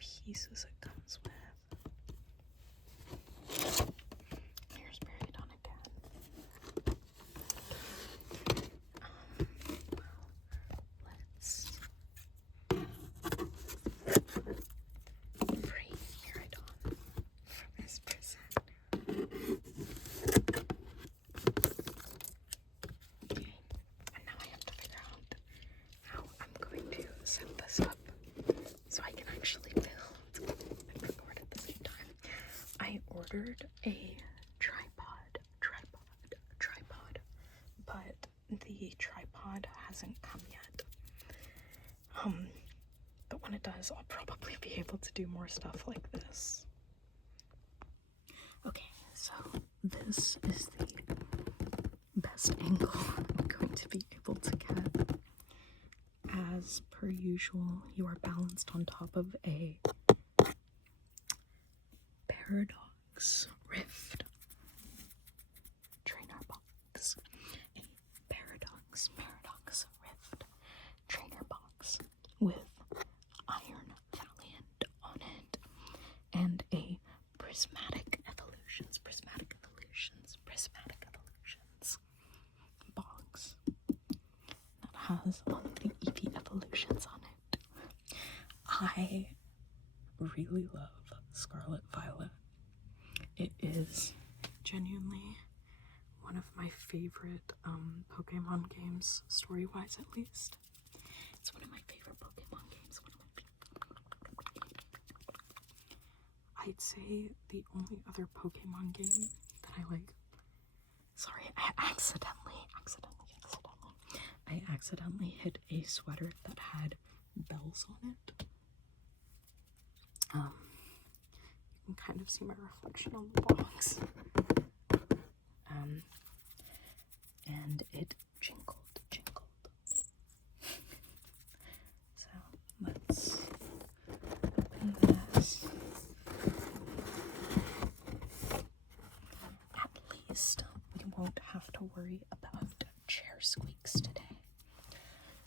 pieces it comes with. Here's Miraidon again. Let's free Miraidon from his prison. Okay, and now I have to figure out how I'm going to set this up so I can actually build and record at the same time. I ordered a tripod, but the tripod hasn't come yet. But when it does, I'll probably be able to do more stuff like this. Okay, so this is the best angle I'm going to be able to get. As per usual, you are balanced on top of a Paradox Rift trainer box. A Paradox Rift trainer box with Iron Valiant on it and a Prismatic Evolutions box that has all of the EV evolutions on it. I really love Scarlet Violet. It is genuinely one of my favorite Pokemon games, story-wise at least. It's one of my favorite Pokemon games. I'd say the only other Pokemon game that I like. Sorry, I accidentally hit a sweater that had bells on it. You can kind of see my reflection on the box. And it jingled. So let's open this. At least we won't have to worry about chair squeaks today,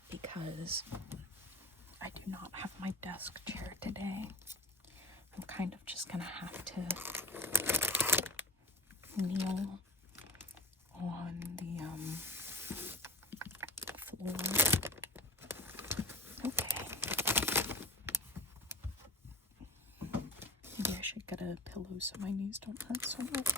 because I do not have my desk chair today. I'm kind of just gonna have to kneel on the floor. Okay. Maybe I should get a pillow so my knees don't hurt so much.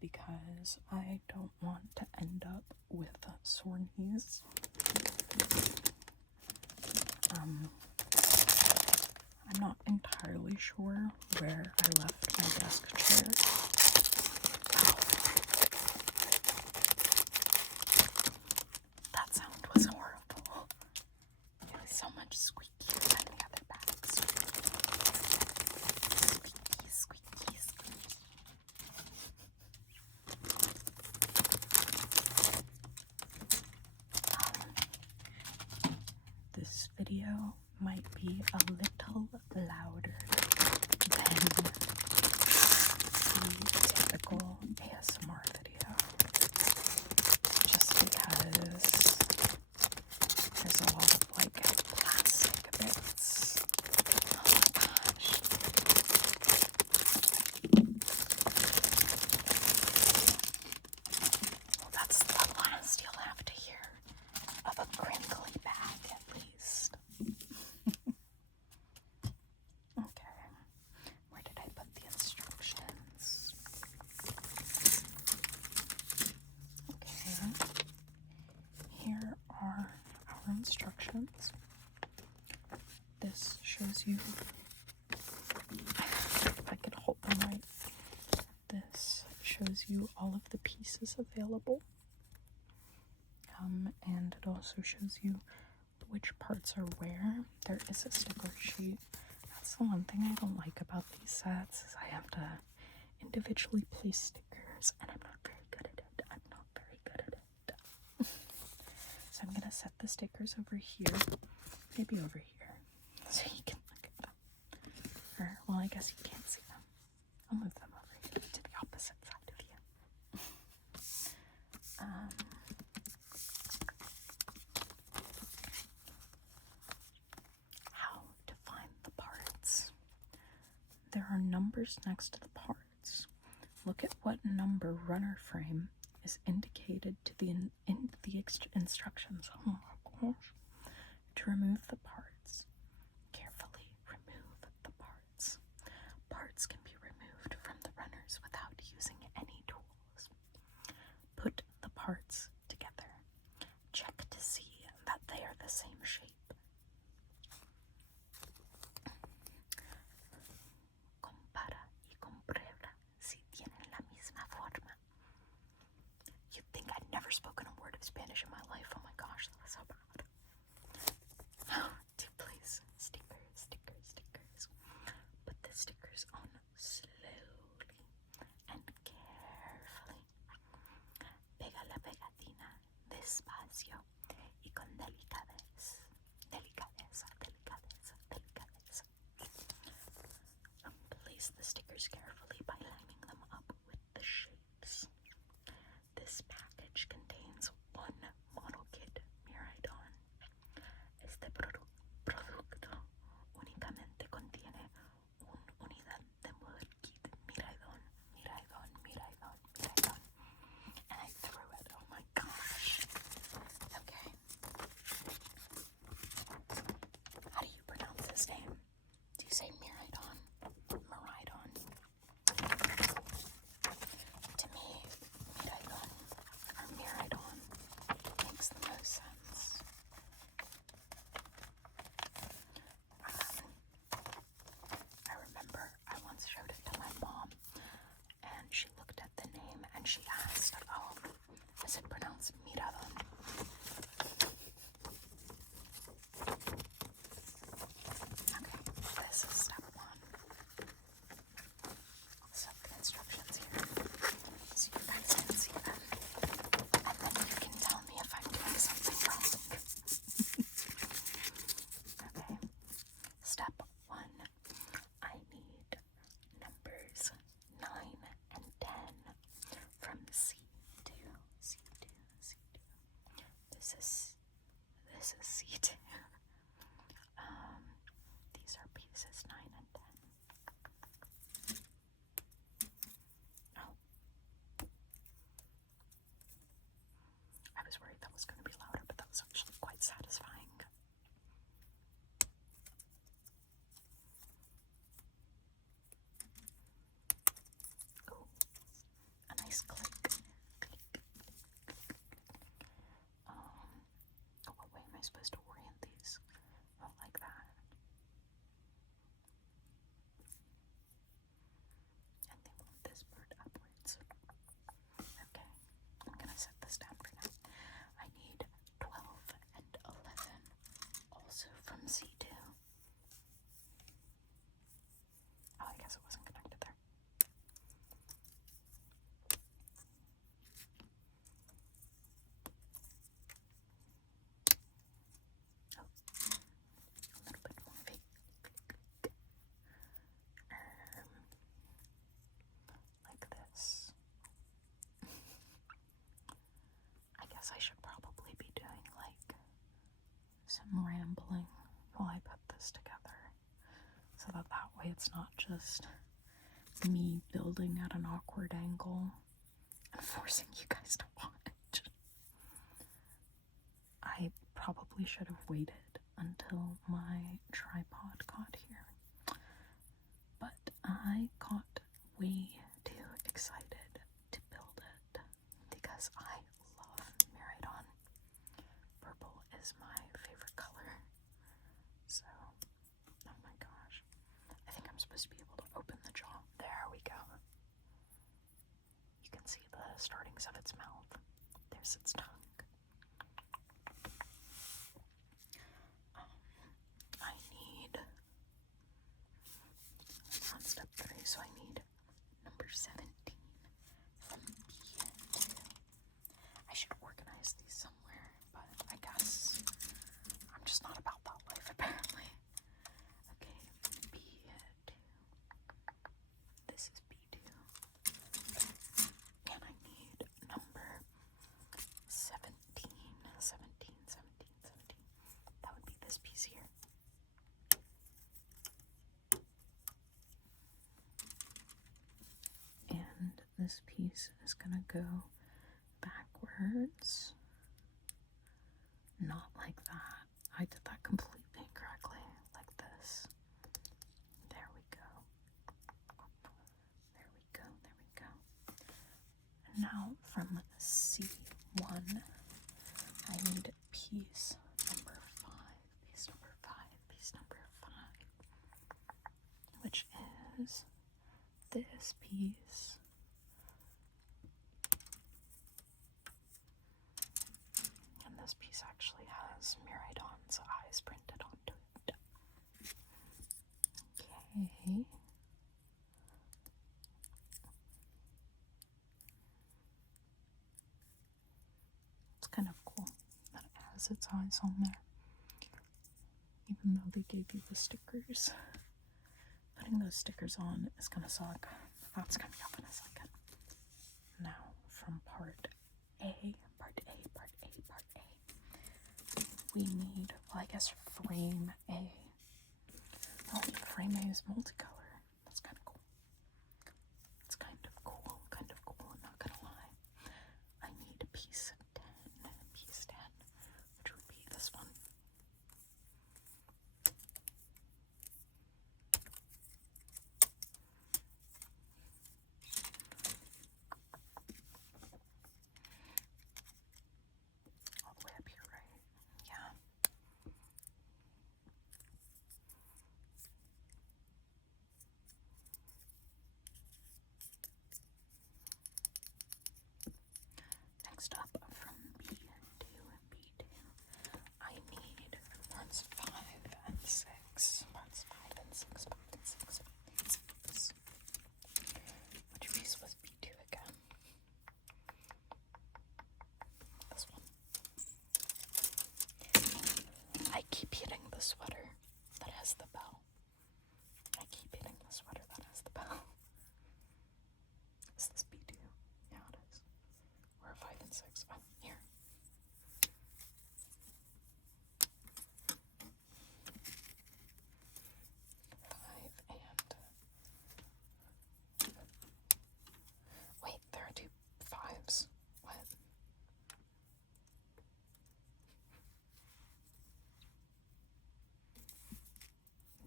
Because I don't want to end up with sore knees. I'm not entirely sure where I left my desk chair. That sound was horrible. It was so much squeakier than the other bags. Squeaky. This video might be a little louder than the typical ASMR video, just because there's a lot of like plastic bits. Oh my gosh. Well, that's the last you'll have to hear of a crinkly bag, at least. Okay, where did I put the instructions? Okay, here are our instructions. This shows you, if I can hold them right, this shows you all of the pieces available. And it also shows you which parts are where. There is a sticker sheet. That's the one thing I don't like about these sets, is I have to individually place stickers, and I'm not very I'm gonna set the stickers over here, maybe over here, so you can look at them. Or, well, I guess you can't see them. I'll move them over here to the opposite side of you. How to find the parts. There are numbers next to the parts. Look at what number runner frame is indicated to the instructions. Oh my gosh. To remove the parts. Carefully remove the parts. Parts can be removed from the runners without using any tools. Put the parts together. Check to see that they are the same shape. Compara y comprueba si tienen la misma forma. You'd think I'd never spoken a word of Spanish in my life. Oh my gosh, that was so bad. Do please, stickers. Put the stickers on slowly and carefully. Pega la pegatina despacio y con delicadeza. Place the stickers carefully by lining them up with the shapes. This package contains one model kit Miraidon. Este producto únicamente contiene una unidad de model kit Miraidon. And I threw it. Oh my gosh. Okay. How do you pronounce his name? Do you say Miraidon? Miraidon. To me, Miraidon makes the most sense. I remember I once showed it to my mom, and she looked at the name and she asked, "Oh, is it pronounced Miraidon?" Okay, this is step one. Set the instructions here so you guys can see them. And then you can tell me if I'm doing something wrong. Okay. Step one. I need numbers 9 and 10 from C2. This is C2. These are pieces 9 and 10. Oh. I was worried that was going to be louder, but that was actually quite satisfying. Oh, a nice click. What way am I supposed to orient these? Not like that. And they want this part upwards. Okay, I'm gonna set this down for now. I need 12 and 11, also from C2. Oh, I guess it wasn't connected there. Oh, a little bit more fake. Like this. I guess I should probably be doing like some rambling while I put this together, so that way it's not just me building at an awkward angle and forcing you guys to watch. I probably should have waited until my tripod got here, but I got way too excited to build it because I love Miraidon. Purple is my favorite color, so oh my gosh. I think I'm supposed to be able to open the jaw. There we go. You can see the startings of its mouth. There's its tongue. I need, on step 3, so I need number 17 from B2. I should organize these somewhere, but I guess this piece is gonna go backwards. Not like that. I did that completely incorrectly. Like this. There we go. There we go. There we go. And now from C1, I need piece number 5. Piece number 5. Piece number 5. Which is this piece. And this piece actually has Miraidon's eyes printed onto it. Okay. It's kind of cool that it has its eyes on there. Even though they gave you the stickers. Putting those stickers on is gonna suck. That's coming up in a second. Now, from part A, we need, well, I guess frame A. Oh, frame A is multicolor. That's kind of cool. It's kind of cool, I'm not gonna lie. I need piece 10, which would be this one. All the way up here, right? Yeah. Next up, from B2, I need parts 5 and 6. Parts 5 and 6. Which piece was B2 again? This one. I keep hitting the sweater that has the bell. Is this B2? Yeah, it is. Or 5 and 6. Oh, here. 5 and... Wait, there are 2 5s. What?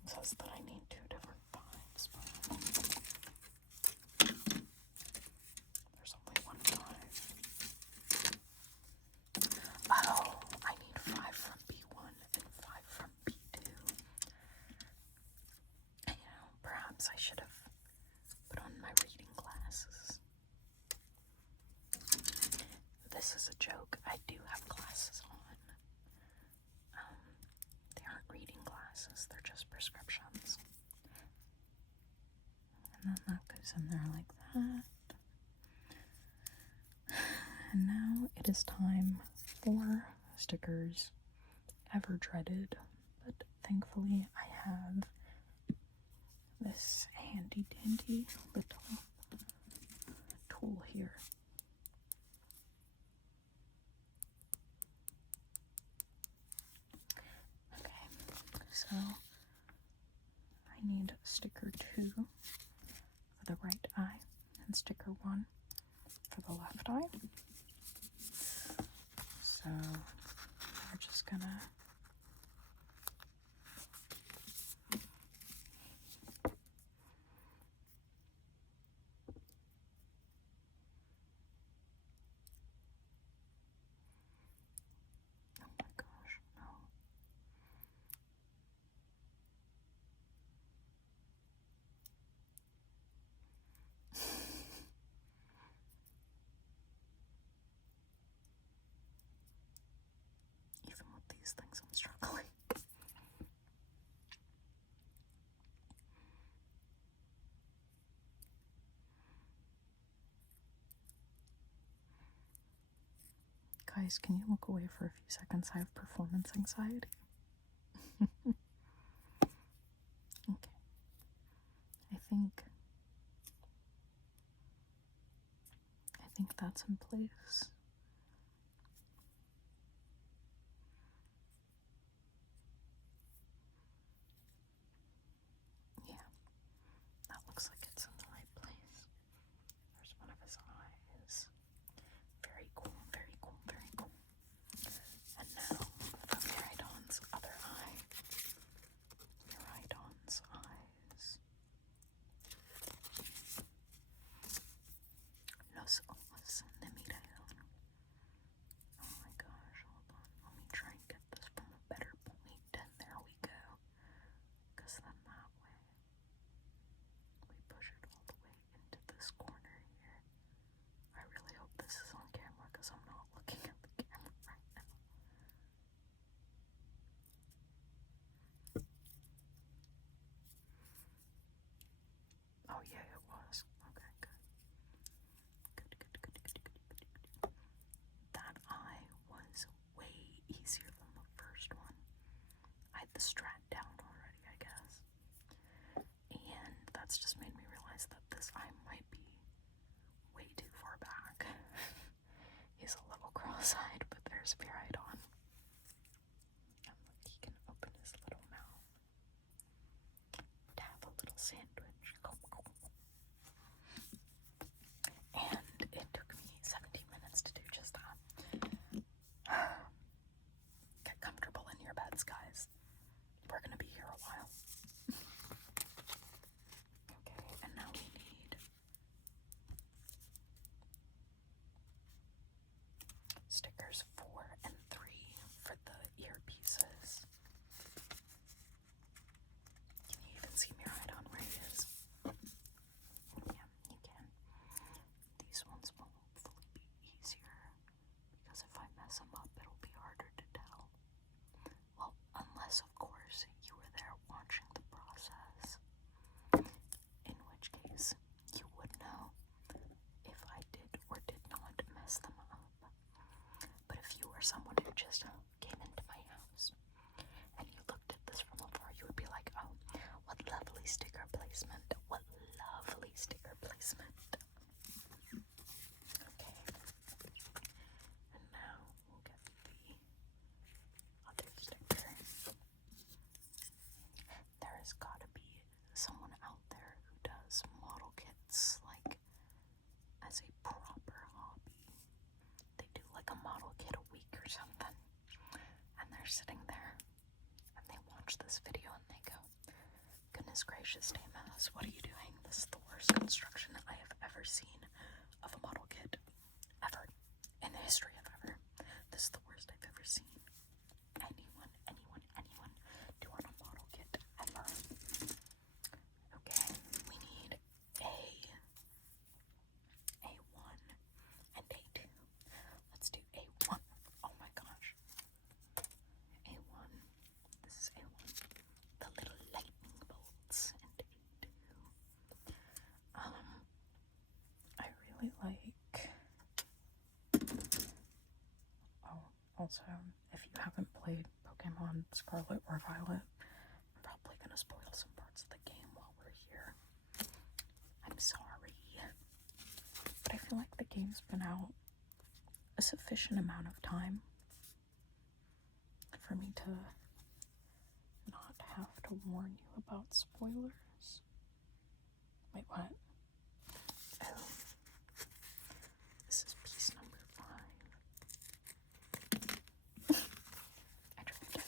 It says that I need 2 different 5s, but there's only 1 5. Oh, I need 5 from B1 and 5 from B2. You know, perhaps I should have put on my reading glasses. This is a joke. I do have glasses on. They aren't reading glasses, they're just prescriptions. And then that goes in there like that. And now it is time for stickers, ever dreaded, but thankfully I have this handy dandy little tool here. Okay, so I need sticker 2 for the right eye and sticker 1 for the left eye. So we're just gonna oh my gosh, no. Even with these things, I'm struggling. Guys, can you look away for a few seconds? I have performance anxiety. Okay. I think that's in place. Yeah, that looks like it's in the right place. There's one of his There's Miraidon. He can open his little mouth to have a little sandwich. And it took me 17 minutes to do just that. Get comfortable in your beds, guys. We're gonna be here a while. Okay, and now we need stickers 4 and 3 for the earpieces. Can you even see Miraidon where he is? Yeah, you can. These ones will hopefully be easier, because if I mess them up, it'll be harder to tell. Well, unless, of course, you were there watching the process, in which case you would know if I did or did not mess them up. But if you were someone who just came into my house and you looked at this from afar, you would be like, oh, what lovely sticker placement. What lovely sticker placement. Okay. And now we'll get the other sticker. There has got to be someone out there who does model kits, like, as a proper hobby. They do like a model kit a week or something, and they're sitting there and they watch this video and they go, goodness gracious, Damas, what are you doing? This is the worst construction that I have ever seen of a model kit ever, in the history of ever. This is the worst I've ever seen anyone do on a model kit ever. Okay, we need A1 and A2. Let's do A1. Oh my gosh. A1. This is A1. The little lightning bolts. And A2. I really like... Oh, also, if you haven't played Pokemon Scarlet or Violet, I'm probably gonna spoil some parts of the game while we're here. I'm sorry. But I feel like the game's been out a sufficient amount of time for me to not have to warn you about spoilers. Wait, what? Oh. This is piece number 5. I dropped it.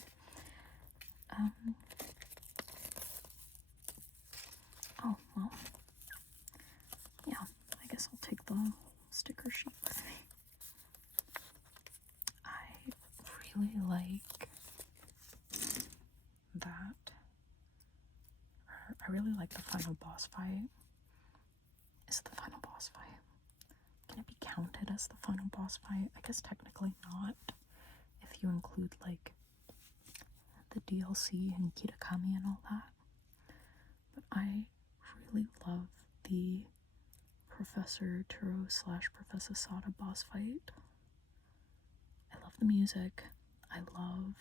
Oh, well. Yeah, I guess I'll take the sticker sheet with me. I really like that. I really like the final boss fight. Is it the final boss fight? Can it be counted as the final boss fight? I guess technically not, if you include, like, the DLC and Kitakami and all that. But I really love the Professor Turo / Professor Sada boss fight. I love the music. I love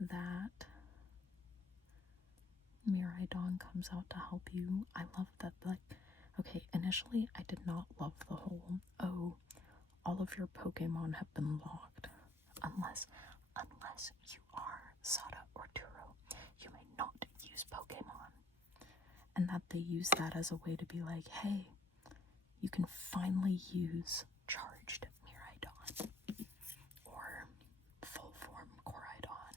that Miraidon comes out to help you. I love that, like, okay, initially I did not love the whole, oh, all of your Pokemon have been locked. Unless you are Sada or Turo, you may not use Pokemon. And that they use that as a way to be like, hey, you can finally use charged Miraidon or full form Coridon.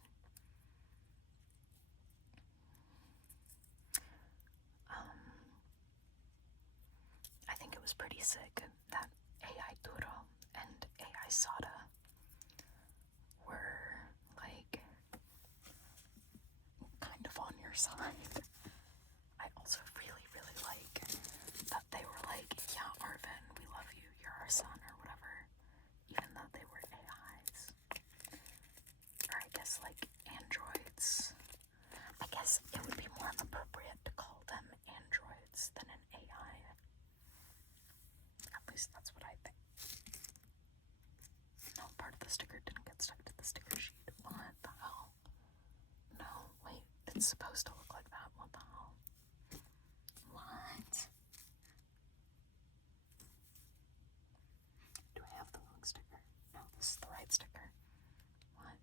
I think it was pretty sick that AI Turo and AI Sada were, like, kind of on your side. I also really, really like that they were like, yeah, Arvin, we love you, you're our son, or whatever, even though they were AIs. Or I guess, like, androids. I guess it would be more appropriate to call them androids than an AI. At least that's what I think. No, part of the sticker didn't get stuck to the sticker sheet. What the hell? No, wait, it's supposed to look like that. What the hell? What? Do I have the wrong sticker? No, this is the right sticker. What?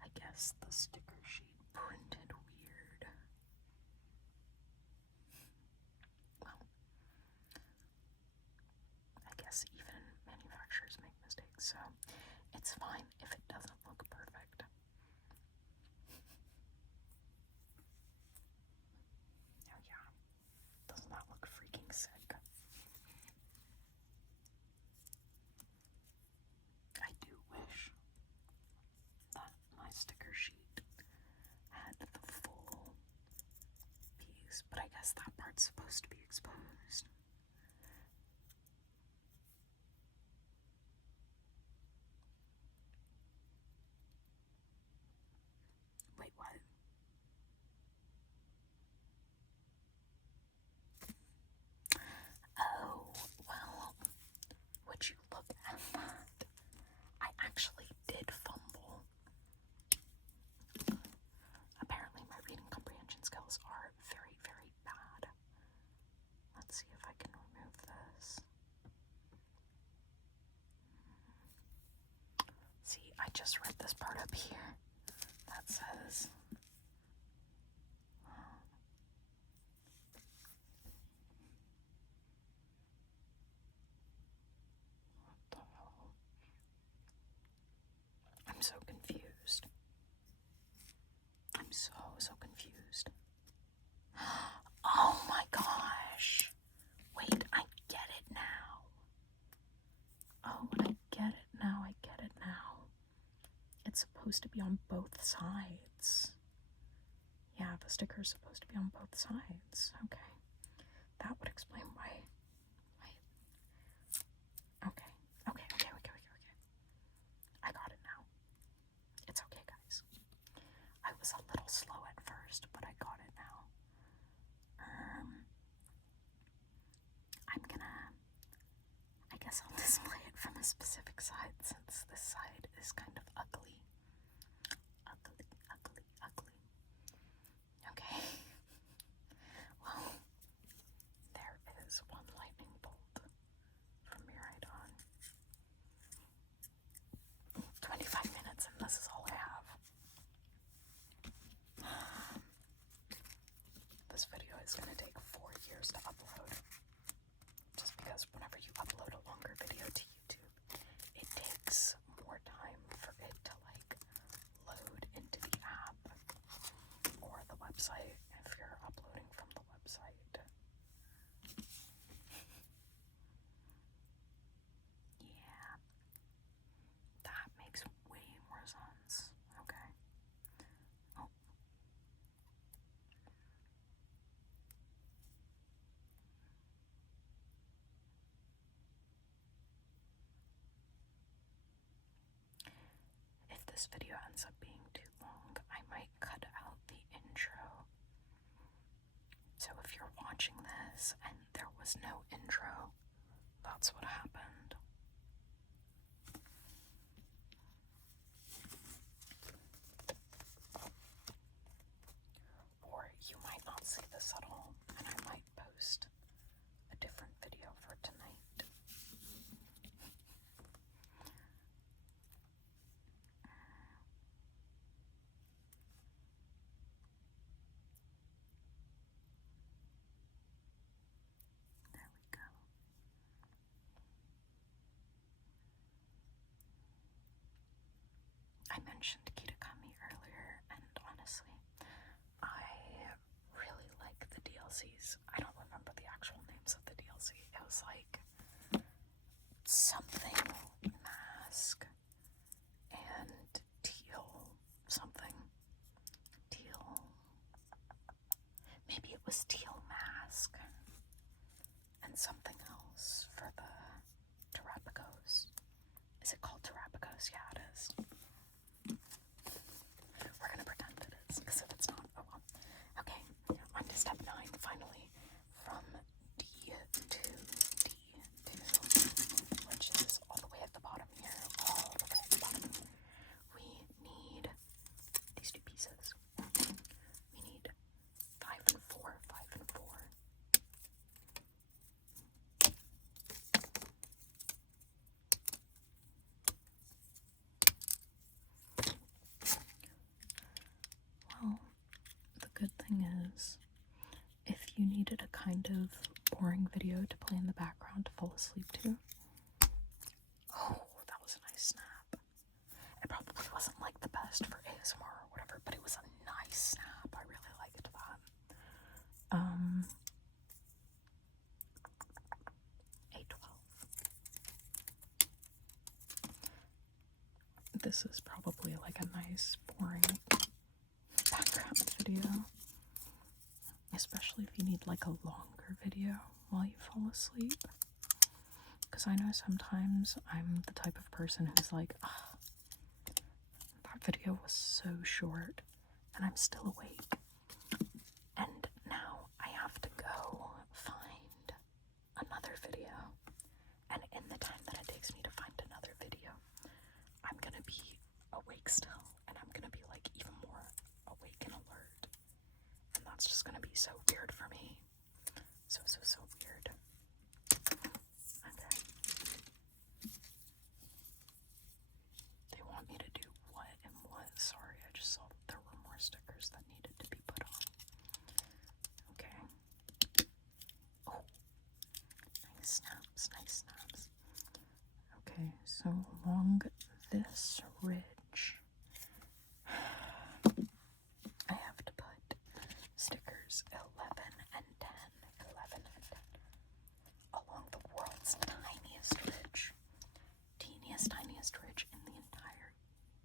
I guess the sticker sheet printed weird. Well, I guess even manufacturers make mistakes, so it's fine if it doesn't look perfect. Oh yeah, doesn't that look freaking sick? I do wish that my sticker sheet had the full piece, but I guess that part's supposed to be exposed. Wait, what? Oh, well, would you look at that? I actually did fumble. Apparently my reading comprehension skills are very, very bad. Let's see if I can remove this. See, I just read this part up here that says, what the hell? I'm so confused. I'm so confused. Oh my gosh. Wait, I get it now. Oh, I get it now. It's supposed to be on both sides. Yeah, the sticker is supposed to be on both sides. Okay. That would explain why. Wait. Okay. I got it now. It's okay, guys. I was a little slow at first, but I got it now. I guess I'll display it from a specific side since this side is kind of ugly. Ugly. Okay. Well, there is one lightning bolt from Miraidon. 25 minutes and this is all I have. This video is going to take 4 years to upload. Just because whenever you upload a longer video to YouTube, it takes more time for it to load into the app or the website if you're uploading from the website. Yeah, that makes way more sense. Okay. Oh. If this video ends up being too long, I might cut out the intro. So if you're watching this and there was no intro, that's what happened. Or you might not see this at all, and I might post a different video for tonight. There we go. I mentioned Kitakami earlier, and honestly, I really like the DLCs. I don't remember the actual names of the DLC. It was something mask and teal something. Teal. Maybe it was teal mask and something else for the Terrapagos. Is it called Terrapagos? Yeah, it is. We're gonna pretend it is, because if it's not, oh well. Okay, on to step 9, finally. From D to D2, which is all the way at the bottom here. All the way at the bottom. We need these 2 pieces. We need 5 and 4, 5 and 4. kind of boring video to play in the background to fall asleep to. Oh, that was a nice snap. It probably wasn't like the best for ASMR or whatever, but it was a nice snap. I really liked that. 812. This is probably like a nice boring background video, especially if you need like a longer video while you fall asleep, because I know sometimes I'm the type of person who's like, oh, that video was so short and I'm still awake, and now I have to go find another video, and in the time that it takes me to find another video, I'm gonna be awake still, and I'm gonna be like even more awake and alert, and that's just gonna be so weird for me. So weird. Okay. They want me to do what and what? Sorry, I just saw that there were more stickers that needed to be put on. Okay. Oh, nice snaps, nice snaps. Okay, so along this ridge, I have to put stickers 11 and 10, 11 and 10, along the world's tiniest ridge. Tiniest ridge in the entire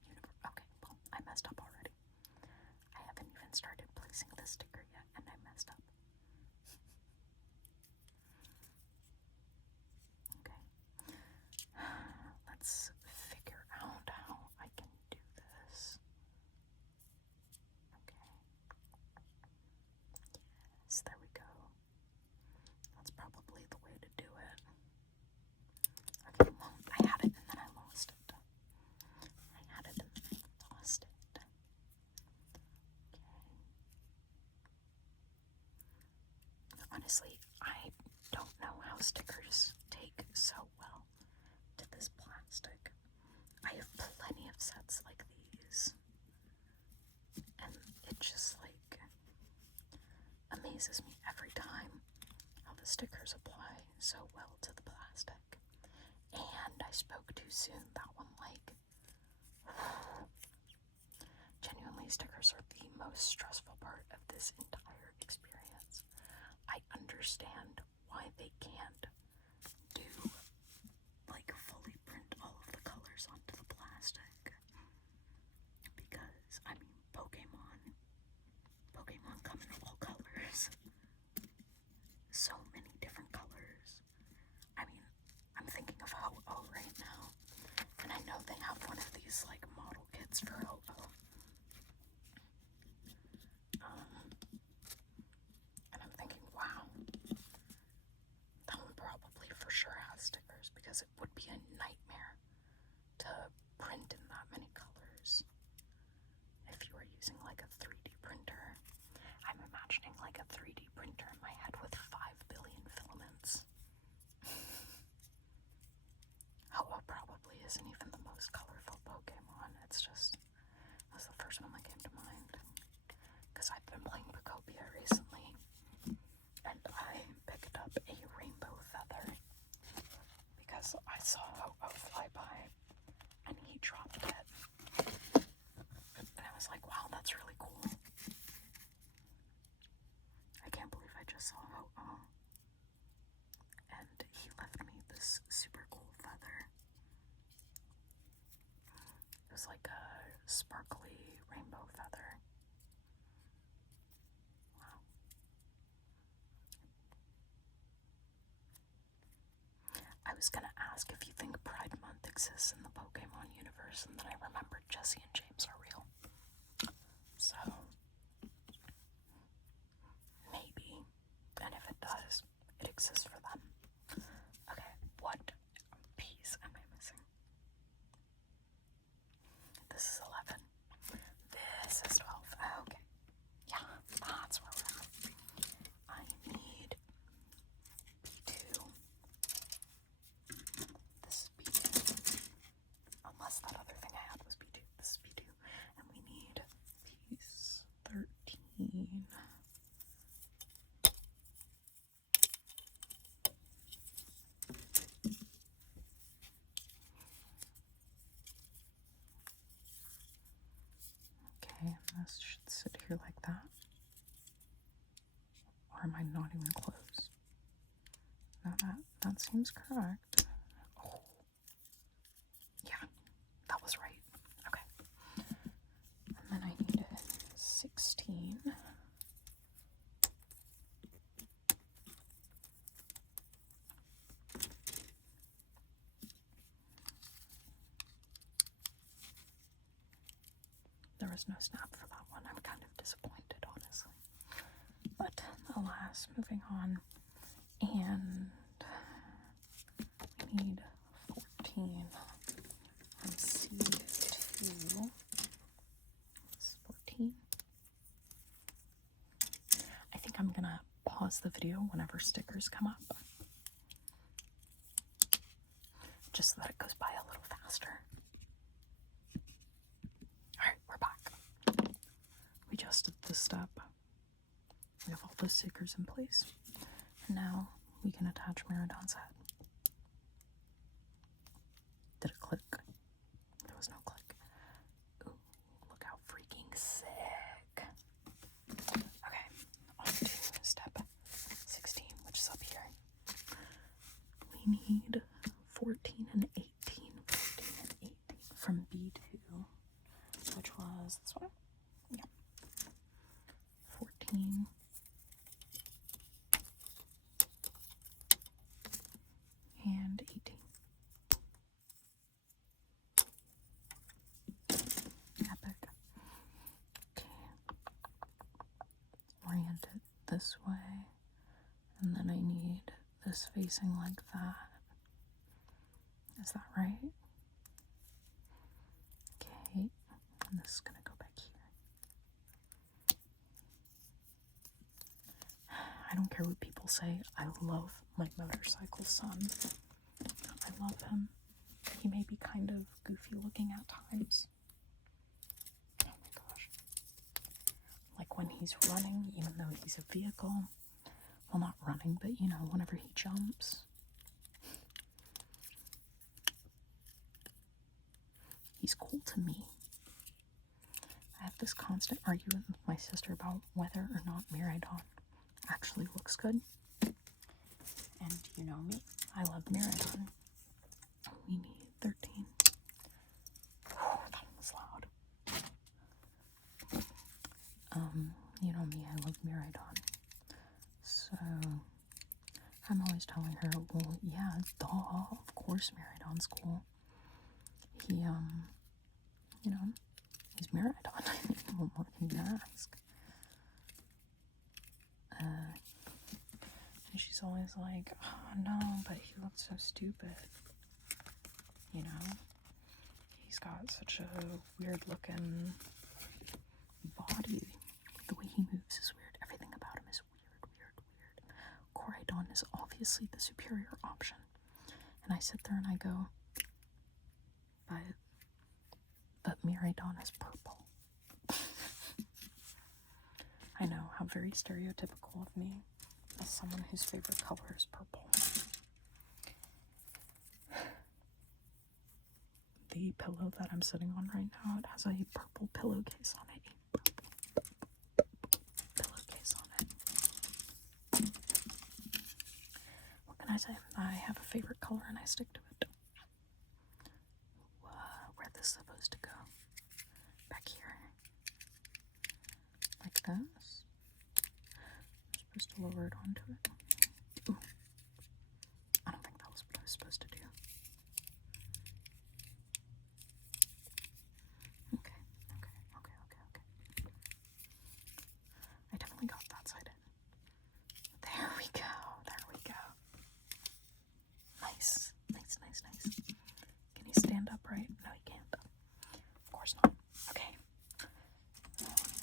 universe. Okay, well, I messed up already. I haven't even started placing the sticker yet, and I messed up. Okay. Let's figure out how I can do this. Okay. Yes, there we go. That's probably the way to do it. Okay, well, I had it and then I lost it. I had it and then I lost it. Okay. Honestly, I don't know how stickers take so well to this plastic. I have plenty of sets like these, and it just like amazes me every time how the stickers apply so well to the plastic. And I spoke too soon. That one, like, genuinely, stickers are the most stressful part of this entire experience. I understand why they can't do like fully print all of the colors onto the plastic, because I mean Pokemon come in all colors, so many different colors. I mean, I'm thinking of Ho-Oh right now, and I know they have one of these like model kits for Ho-Oh. And I'm thinking, wow, that one probably for sure has stickers, because it would be a nightmare to print in that many colors if you were using like a 3D printer. I'm imagining like a 3D printer in my head with 5 billion filaments. Ho-Oh probably isn't even the most colorful Pokemon. It's just, that's the first one that came to mind, because I've been playing Pokopia recently, and I picked up a rainbow feather because I saw Ho-Oh fly by and he dropped it, and I was like, wow, that's really cool. I can't believe I just saw Ho-Oh and he left me this super cool feather. It was like a sparkly rainbow feather. Wow. I was gonna ask if you think Pride Month exists in the Pokemon universe, and then I remembered Jesse and James are real. So, maybe. And if it does, it exists for them. Okay, what piece am I missing? This is 11. This is 12. Okay. Yeah, that's where we're at. I need B2. This is B2. Unless that other thing I had was B2. This is B2. And we need piece 13. through like that? Or am I not even close? No, that seems correct. Oh. Yeah, that was right. Okay. And then I need 16. There was no snap for that one. I'm kind of disappointed, honestly. But alas, moving on. And we need 14 from seed 2. It's 14. I think I'm gonna pause the video whenever stickers come up, just so that it goes by a little faster. Alright, we're back. We just did this step. We have all the stickers in place. And now we can attach Miraidon's head. Did it click? There was no click. Ooh, look how freaking sick. Okay, on to step 16, which is up here. We need 14 and 18. 14 and 18 from B2, which was this one. Yeah. 14. And 18. Epic. Okay. Orient it this way. And then I need this facing like that. Is that right? Okay. And this is going to go back here. I don't care what people say. I love my motorcycle son. I love him. He may be kind of goofy looking at times. Oh my gosh. Like when he's running, even though he's a vehicle. Well, not running, but you know, whenever he jumps. He's cool to me. I have this constant argument with my sister about whether or not Miraidon actually looks good. And you know me, I love Miraidon. We need 13. Oh, that was loud. You know me, I love Miraidon. So I'm always telling her, well, yeah, duh, of course Miraidon's cool. He, you know, he's Miraidon. What more can you ask? And she's always like, oh no, but he looks so stupid. You know? He's got such a weird looking body. The way he moves is weird. Everything about him is weird. Miraidon is obviously the superior option. And I sit there and I go, but Miraidon is purple. I know, how very stereotypical of me as someone whose favorite color is purple. The pillow that I'm sitting on right now, it has a purple pillowcase on it. Pillowcase on it. What can I say? I have a favorite color and I stick to it. Where this is supposed to go? Back here. Like this. I'm supposed to lower it onto it. Ooh. I don't think that was what I was supposed to do. Okay. I definitely got that side in. There we go. Nice. Can he stand upright? No, he can't. Of course not. Okay.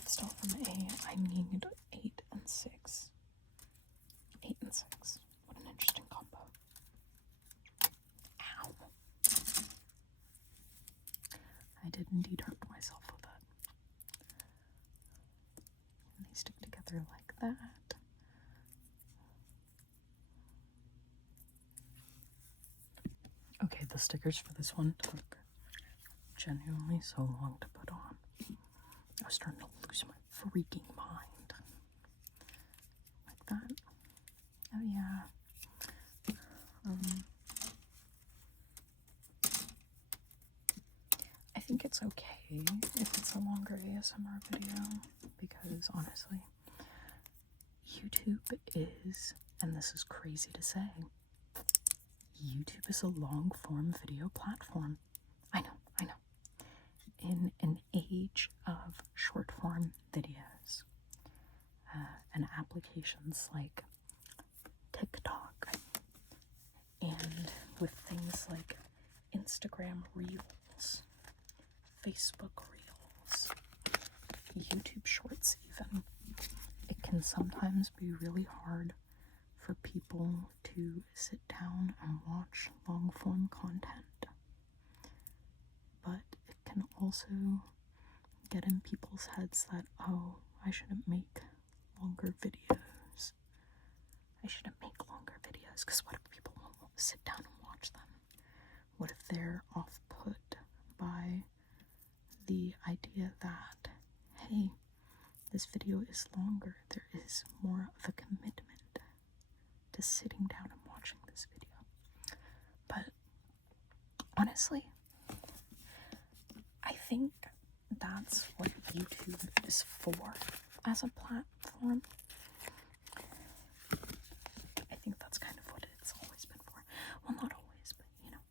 Still from A, I need 8 and 6. 8 and 6. What an interesting combo. Ow. I did indeed hurt myself with that. And they stick together like that. Okay, the stickers for this one took genuinely so long to put on. I was starting to lose my freaking mind. Like that. Oh yeah. I think it's okay if it's a longer ASMR video, because honestly, YouTube is, and this is crazy to say, YouTube is a long form video platform. I know. In an age of short form videos and applications like TikTok, and with things like Instagram Reels, Facebook Reels, YouTube Shorts even, it can sometimes be really hard for people to sit down and watch long form content. But it can also get in people's heads that, oh, I shouldn't make longer videos. I shouldn't make longer videos, because what if people won't sit down and watch them? What if they're off put by the idea that, hey, this video is longer, there is more of a commitment to sitting down and watching this video. But honestly, I think that's what YouTube is for as a platform. I think that's kind of what it's always been for. Well, not always, but you know.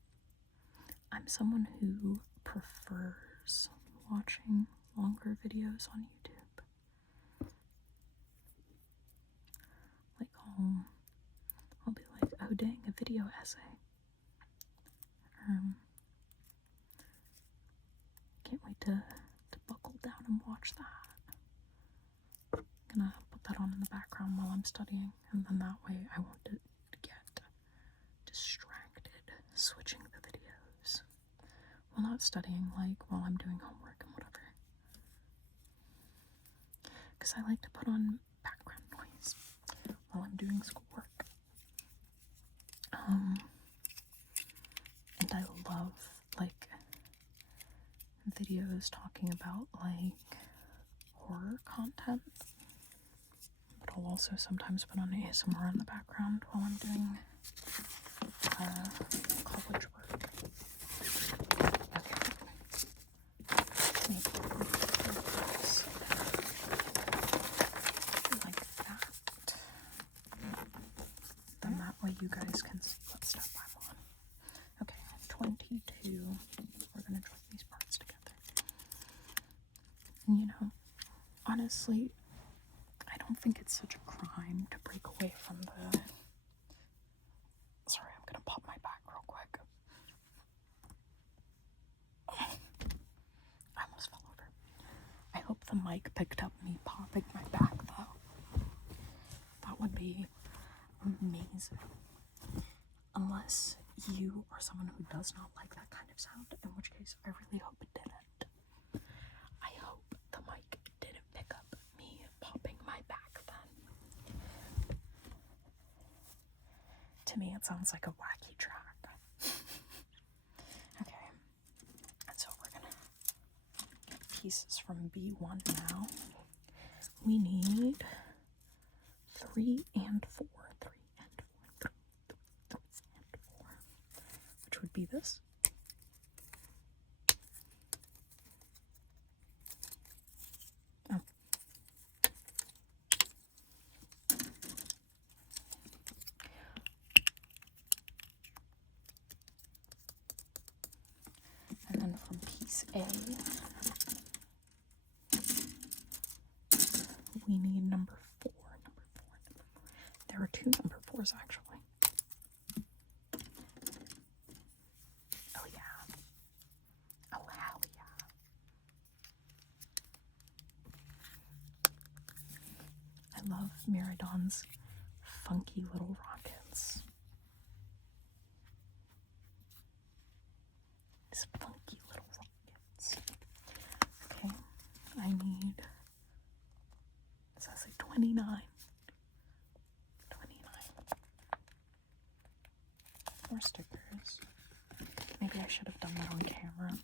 I'm someone who prefers watching longer videos on YouTube. Like, I'll be like, oh dang, a video essay. Can't wait to buckle down and watch that. Gonna put that on in the background while I'm studying, and then that way I won't get distracted switching the videos. Well, not studying, like while I'm doing homework and whatever. Because I like to put on background noise while I'm doing schoolwork. And I love, like, videos talking about, like, horror content. But I'll also sometimes put on ASMR in the background while I'm doing college work. Okay. Like that. Then that way you guys can see what step I'm on. Okay, 22. We're gonna join these parts together. And you know, honestly, I don't think it's such a crime to break away from the... Sorry, I'm gonna pop my back real quick. I almost fell over. I hope the mic picked up me popping my back, though. That would be amazing. Unless you are someone who does not like that kind of sound, in which case I really hope it didn't. I hope the mic didn't pick up me popping my back then. To me, it sounds like a wacky track. Okay, and so we're gonna get pieces from B1 now. We need 3 and 4. 3 and 4. 3 and 4. Which would be this. Oh. And then from piece A, we need number 4. There are 2 number 4s actually. Oh yeah. Oh hell yeah. I love Miraidon's funky little rockets. His funky little rockets. Okay, I need, does that say 29? 29. 4 stickers. Maybe I should have done that on camera.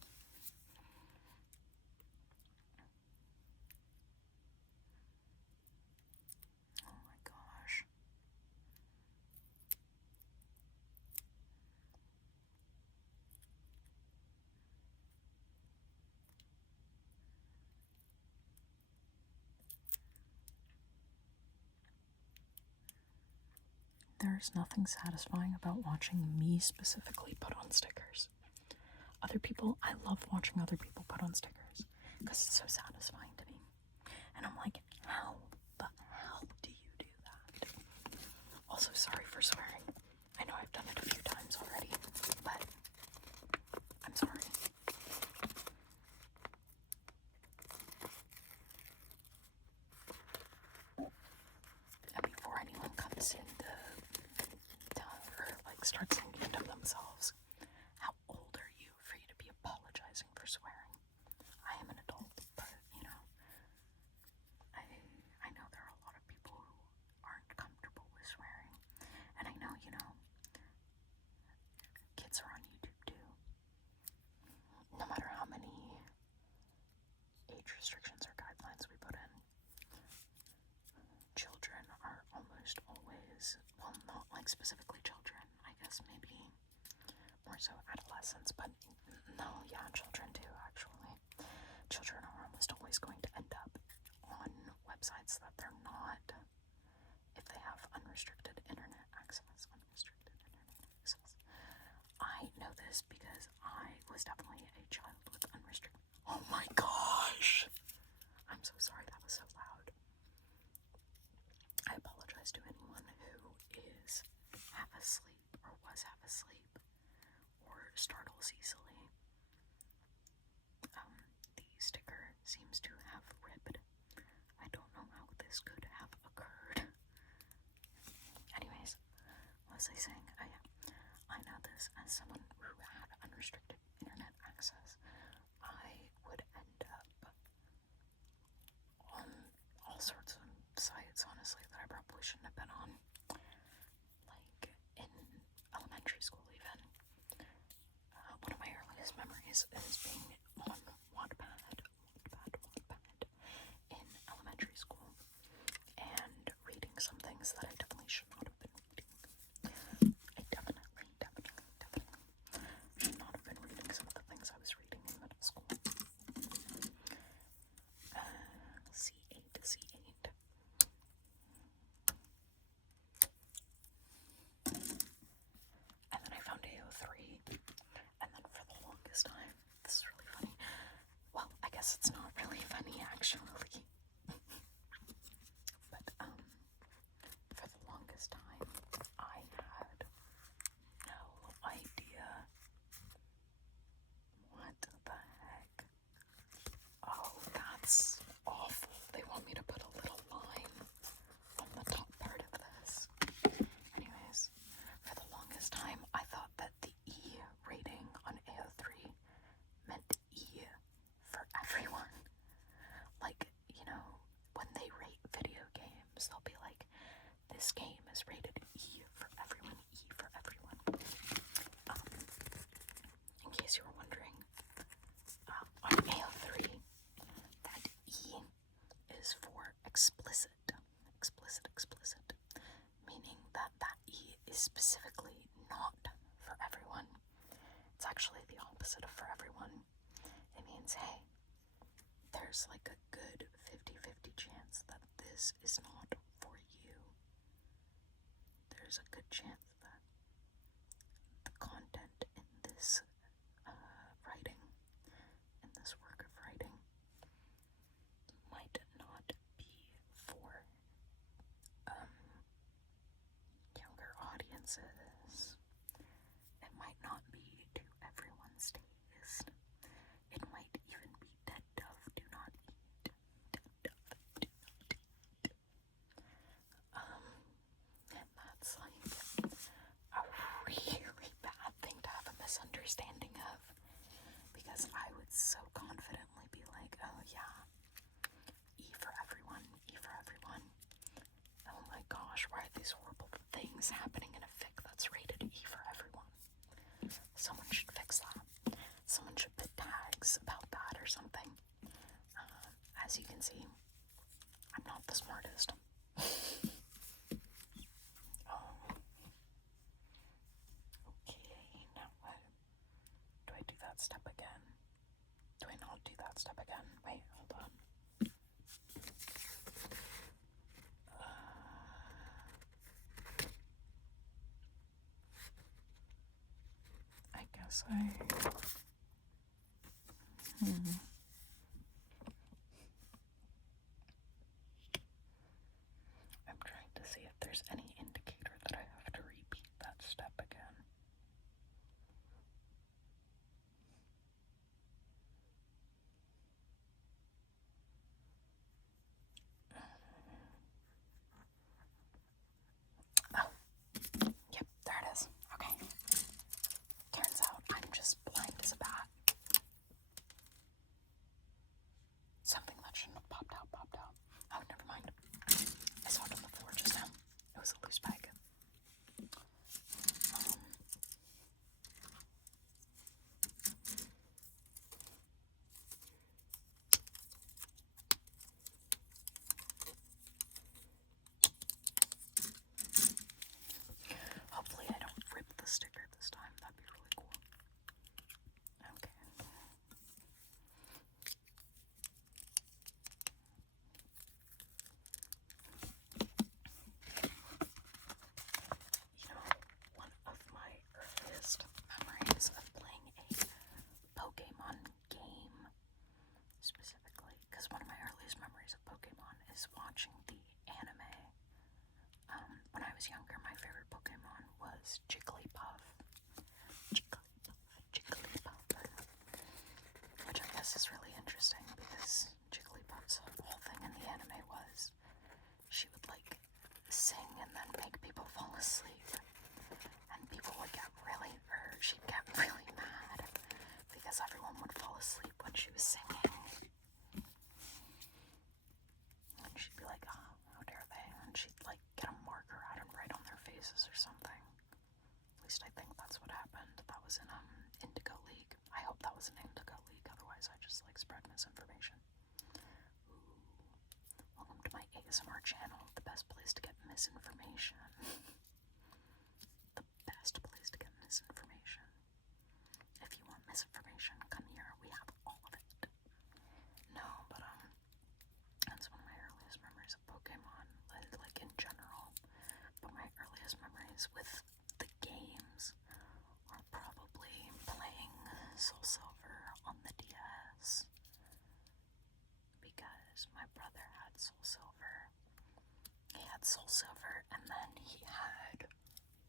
There's nothing satisfying about watching me specifically put on stickers. Other people, I love watching other people put on stickers because it's so satisfying to me. And I'm like, how the hell do you do that? Also, sorry for swearing. I know I've done it a few times already, but I'm sorry. And before anyone comes in or like starts thinking to themselves, how old are you for you to be apologizing for swearing? I am an adult, but you know, I know there are a lot of people who aren't comfortable with swearing, and I know, you know, kids are on YouTube too. No matter how many age restrictions or guidelines we put in, children are almost always, well, not like specifically children, I guess maybe more so adolescents, but no, yeah, children too, actually. Children are almost always going to end up on websites that they're not, if they have unrestricted internet access. I know this because I was definitely a child with unrestricted. Oh my gosh! I'm so sorry, that was so loud. I apologize to anyone who is half asleep or was half asleep or startles easily. The sticker seems to have ripped. I don't know how this could have occurred. Anyways, what was I saying? I know this as someone who had unrestricted internet access. I would end up on all sorts of sites, honestly, that I probably shouldn't have been on. Like in elementary school, even. One of my earliest memories is being on Wattpad in elementary school and reading some things that I definitely should not have been reading. I definitely should not have been reading some of the things I was reading in middle school. C8. And then I found AO3, and then for the longest time, this is really funny. Well, I guess it's not really funny actually. But for the longest time, I had no idea what the heck. Oh, that's awful. They want me to put a little line on the top part of this. Anyways, for the longest time, I thought that the E rating on AO3 meant E for everyone. Like, you know, when they rate video games, they'll be like, this game is rated E for everyone, E for everyone. In case you were wondering, on AO3, that E is for explicit, meaning that E is specifically not for everyone. It's actually the opposite of for everyone. It means, hey, there's like a good 50-50 chance that this is not for you. There's a good chance that the content in this writing, in this work of writing, might not be for younger audiences. It might not be to everyone's taste. It might even be dead dove, do not eat. Dead dove, do not eat. And that's like a really bad thing to have a misunderstanding of, because I would so confidently be like, oh yeah, E for everyone, E for everyone. Oh my gosh, why are these horrible things happening in a fic that's rated E for everyone? Someone should fix that. Someone should put tags about that or something. As you can see, I'm not the smartest. Okay, now what? Do I do that step again? Do I not do that step again? Wait, hold on. this way. I'm trying to see if there's any indicator that I have to repeat that step again. Oh, yep, there it is. Okay. Turns out I'm just blind as a bat. Something that shouldn't have popped out. Oh, never mind. I saw it on the floor just now. It was a loose peg. Hopefully I don't rip the sticker this time. That'd be really cool. Okay. You know, one of my earliest memories of playing a Pokemon game, specifically, because one of my earliest memories of Pokemon is watching the anime. When I was younger, my favorite Pokemon was Jigglypuff. Which I guess is really interesting because Jigglypuff's whole thing in the anime was she would like sing and then make people fall asleep. And people would get she'd get really mad because everyone would fall asleep when she was singing. And she'd be like, oh, how dare they? And she'd like get a marker out and write on their faces or something. At least I think that's what happened. That was in Indigo League. I hope that was an Indigo League, otherwise I just like spread misinformation. Ooh. Welcome to my ASMR channel, the best place to get misinformation. The best place to get misinformation. If you want misinformation, come here, we have all of it. No, but that's one of my earliest memories of Pokemon, like in general. But my earliest memories with the games are probably playing Soul Silver on the DS, because my brother had Soul Silver. He had Soul Silver and then he had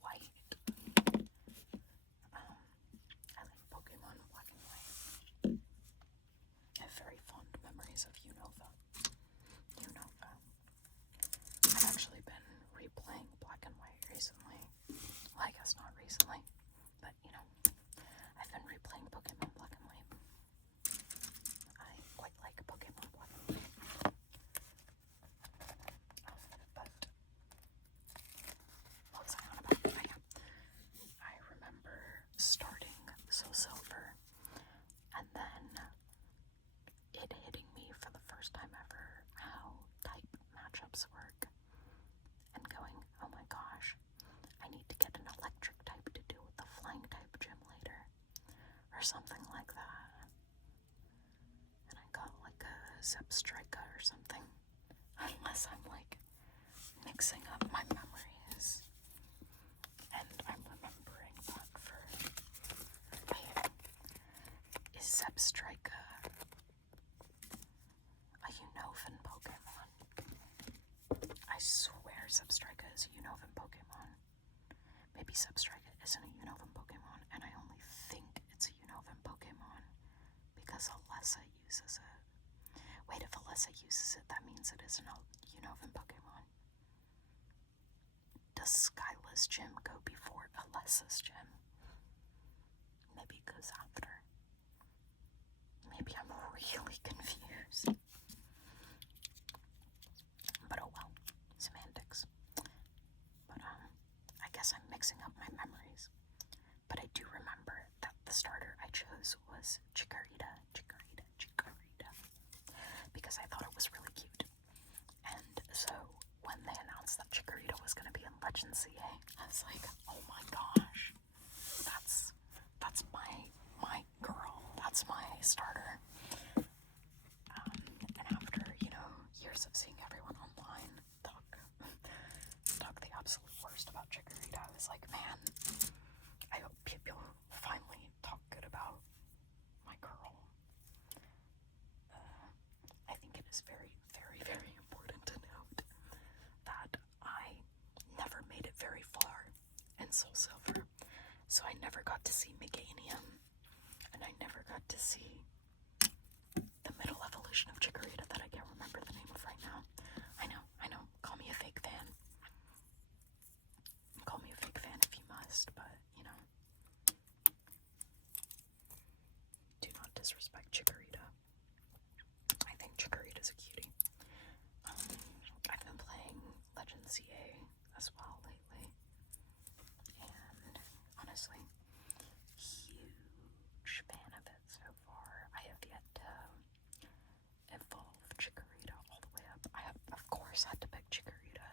White. I like Pokemon Black and White. I have very fond memories of Unova. I've actually been replaying Black and White recently. Well, I guess not recently, but you know, I've been replaying Pokemon Black and White. I quite like Pokemon Black and White. But what was I on about? Oh, yeah. I remember starting Soul Silver and then it hitting me for the first time ever how type matchups work and going, oh my gosh, I need to get an electric type to deal with the flying type gym later or something like that. And I got like a Zebstrika or something, unless I'm like mixing up my memories. And I'm remembering that for is Zebstrika a Unovan Pokemon? I swear Zebstrika is a Unovan Pokemon. Maybe Zebstrika isn't a Unovan Pokemon, and I only think it's a Unovan Pokemon because Alessa uses it. Wait, if Alessa uses it, that means it isn't a Unovan Pokemon. Does Skyla's gym go before Alessa's gym? Maybe it goes after. Maybe I'm really confused. But oh well, semantics. But I guess I'm mixing up my memories. But I do remember that the starter I chose was Chikorita, because I thought it was really cute. And so when they announced that Chikorita was going to be in Legends CA, I was like, oh my gosh, that's my girl, that's my starter. And after, you know, years of seeing everyone online talk the absolute worst about Chikorita, I was like, man, I hope people finally talk Soul Silver. So I never got to see Meganium, and I never got to see the middle evolution of Chikorita that I can't remember the name of right now. I know. Call me a fake fan. Call me a fake fan if you must, but, you know. Do not disrespect Chikorita. I think Chikorita's a cutie. I've been playing Legend CA as well lately, and honestly, huge fan of it so far. I have yet to evolve Chikorita all the way up. I have, of course, had to pick Chikorita,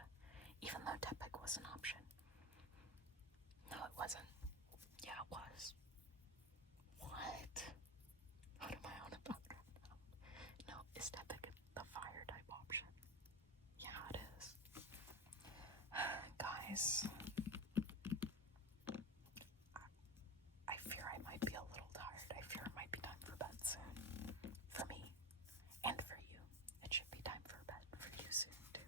even though Tepig was an option. No, it wasn't. Yeah, it was. What? What am I on about right now? No, is Tepig the fire type option? Yeah, it is. Guys, I fear I might be a little tired. I fear it might be time for bed soon. For me. And for you. It should be time for bed for you soon, too.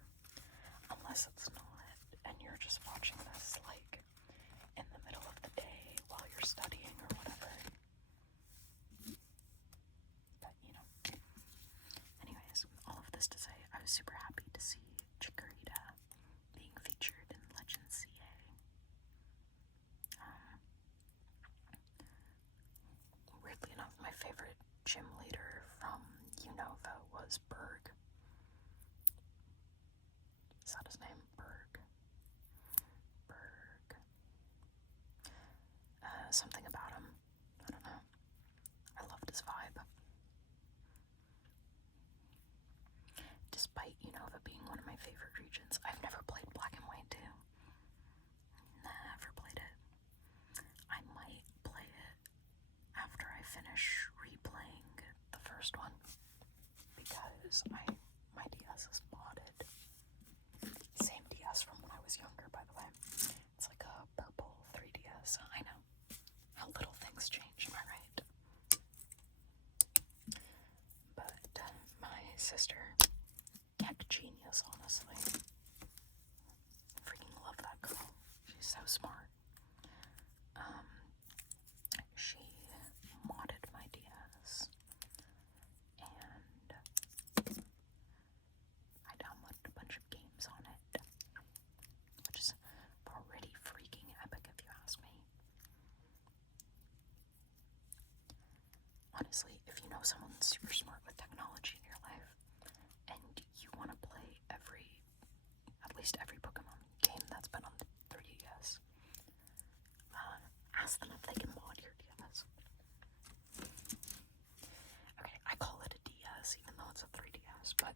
Unless it's not, and you're just watching this, like, in the middle of the day while you're studying or whatever. But, you know. Anyways, all of this to say, I was super happy to see Chikorita being featured in Legend CA. Weirdly enough, my favorite gym leader from Unova was Berg. Is that his name? Berg. Something about him. I don't know. I loved his vibe. Despite Unova being one of my favorite regions, I've never played Black and White 2. Never played it. I might play it after I finish replaying the first one, because my DS is modded. Same DS from when I was younger, by the way. It's like a purple 3DS. I know. How little things change, am I right? But my sister, tech genius, honestly. Freaking love that girl. She's so smart. She modded my DS, and I downloaded a bunch of games on it, which is pretty freaking epic if you ask me. Honestly, if you know someone super smart with technology in your life, and you want to play at least every Pokemon game that's been on the 3DS, ask them if they can mod your DS. Okay, I call it a DS even though it's a 3DS, but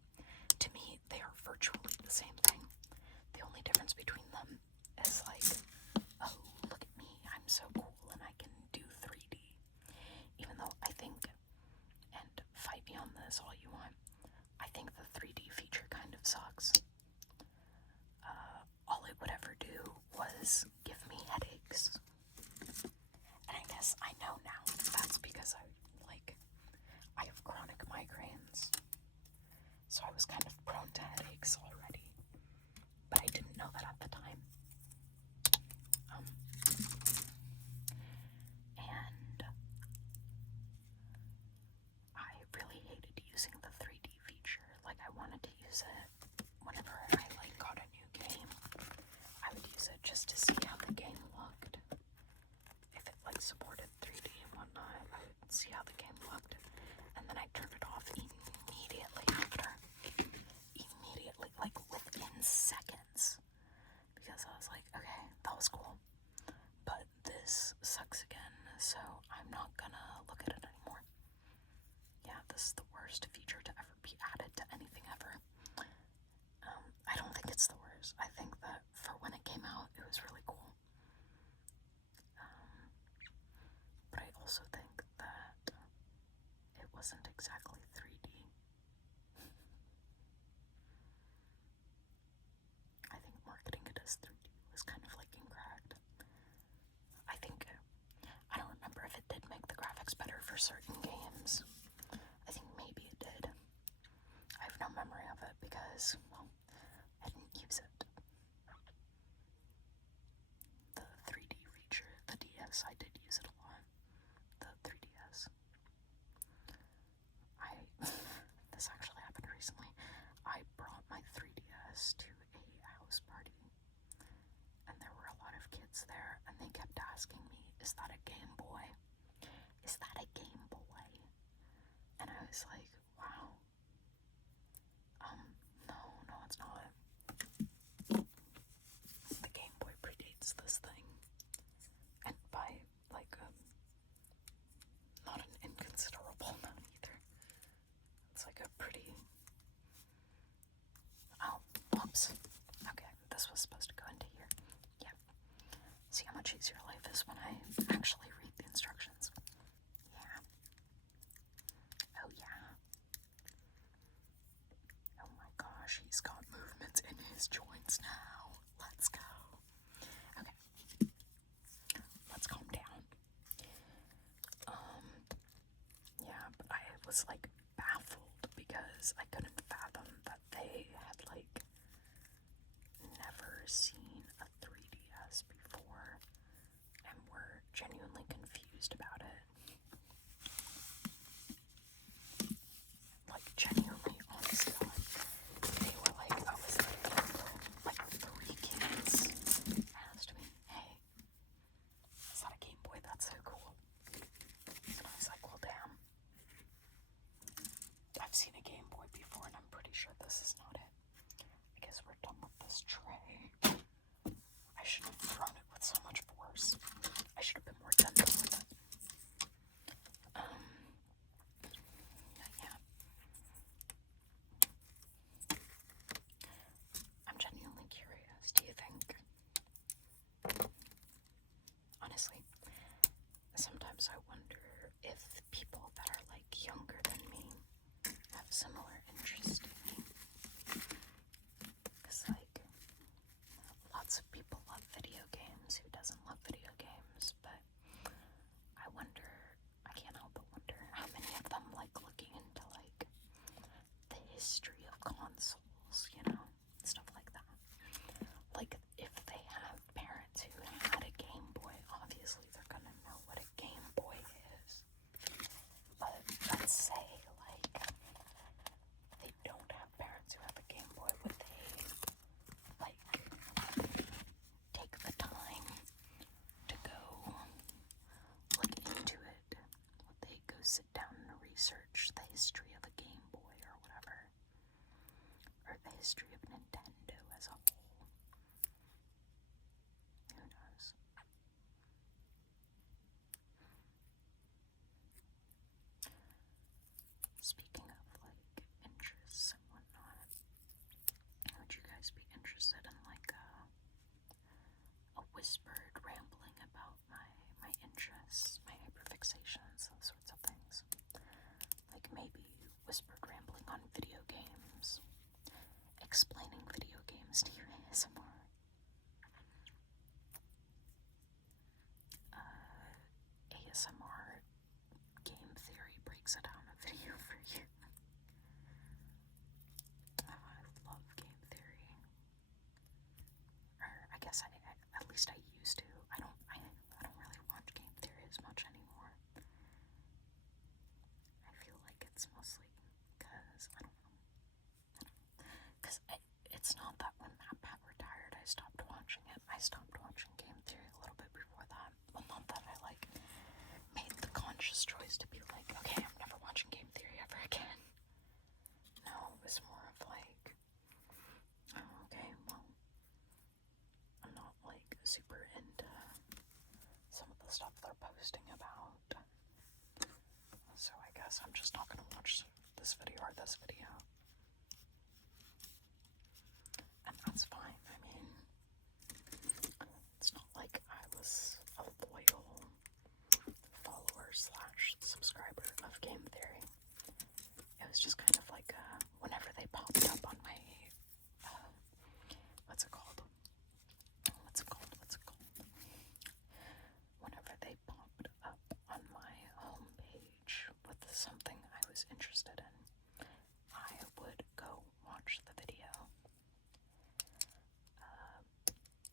to me, they are virtually the same thing. The only difference between them is like, oh, look at me, I'm so cool and I can do 3D. Even though I think, and fight me on this all you want, I think the 3D feature kind of sucks. All it would ever do was give me headaches. And I guess I know now that's because I have chronic migraines. So I was kind of prone to headaches already. But I didn't know that at the time. And I really hated using the 3D feature. Like, I wanted to use it whenever I got a new game. I would use it just to see how the game looked. If it supported 3D and whatnot, I would see how the game looked. And then I'd turn it off immediately after. Immediately, within seconds. Because I was like, okay, that was cool. But this sucks again, so I'm not gonna look at it anymore. Yeah, this is the worst feature to ever be added to anything ever. I don't think it's the worst. I think that for when it came out, it was really cool. But I also think that it wasn't exactly 3D. I think marketing it as 3D was kind of incorrect. I don't remember if it did make the graphics better for certain games. I think maybe it did. I have no memory of it because, well, I didn't use it. The 3D asking me, is that a Game Boy? Is that a Game Boy? And I was like, wow. No, it's not. The Game Boy predates this thing. And by, like, not an inconsiderable amount either. It's like a pretty... Oh, whoops. Okay, this was supposed to go into here. Yeah. See how much easier life is when I actually read the instructions. Yeah. Oh, yeah. Oh my gosh, he's got movements in his joints now. Let's go. Okay. Let's calm down. Yeah, but I was like baffled because I couldn't fathom that they had like never seen a 3DS before and were genuinely confused about it. Like genuinely, honest to God, they were like, I was like 3 kids asked me, hey, is that a Game Boy? That's so cool. And I was like, well, damn. I've seen a Game Boy before, and I'm pretty sure this is not it. I guess we're done with this tray. I shouldn't have thrown it with so much force. I should have been more gentle with it. Yeah. I'm genuinely curious. Do you think? Honestly, sometimes I wonder if people that are like younger than me have similar interests in me. Because like lots of people love video games. Who doesn't love video games? But I wonder, I can't help but wonder how many of them like looking into like the history of consoles, you know, stuff like that. Like if they have parents who had a Game Boy, obviously they're gonna know what a Game Boy is. But let's say like they don't have parents who have a Game Boy, would they like take the time to go look into it? Would they go sit down and research the history of a Game Boy or whatever? Or the history of Nintendo as a whole? Who knows? Speaking of like interests and whatnot, would you guys be interested in like a whispered rambling about my interests, my hyperfixations, those sorts of things? Like maybe whispered rambling on video games, explaining video games to you ASMR. ASMR game theory breaks it down a video for you. Oh, I love game theory. Or I guess at least I used to. I don't really watch game theory as much anymore. I feel like it's mostly because I don't know. Because it's not that when Pat retired I stopped watching it. I stopped watching game theory a little bit before that. Well, not that I like made the conscious choice to be like, okay, I'm never watching game theory ever again. No, it was more of like, oh, okay, well, I'm not like super into some of the stuff they're posting about, so I guess I'm just not gonna watch this video or this video. And that's fine. I mean, it's not like I was a loyal follower / subscriber of game theory. It was just kind of like whenever they popped up on my what's it called? Whenever they popped up on my homepage with something I was interested in, I would go watch the video.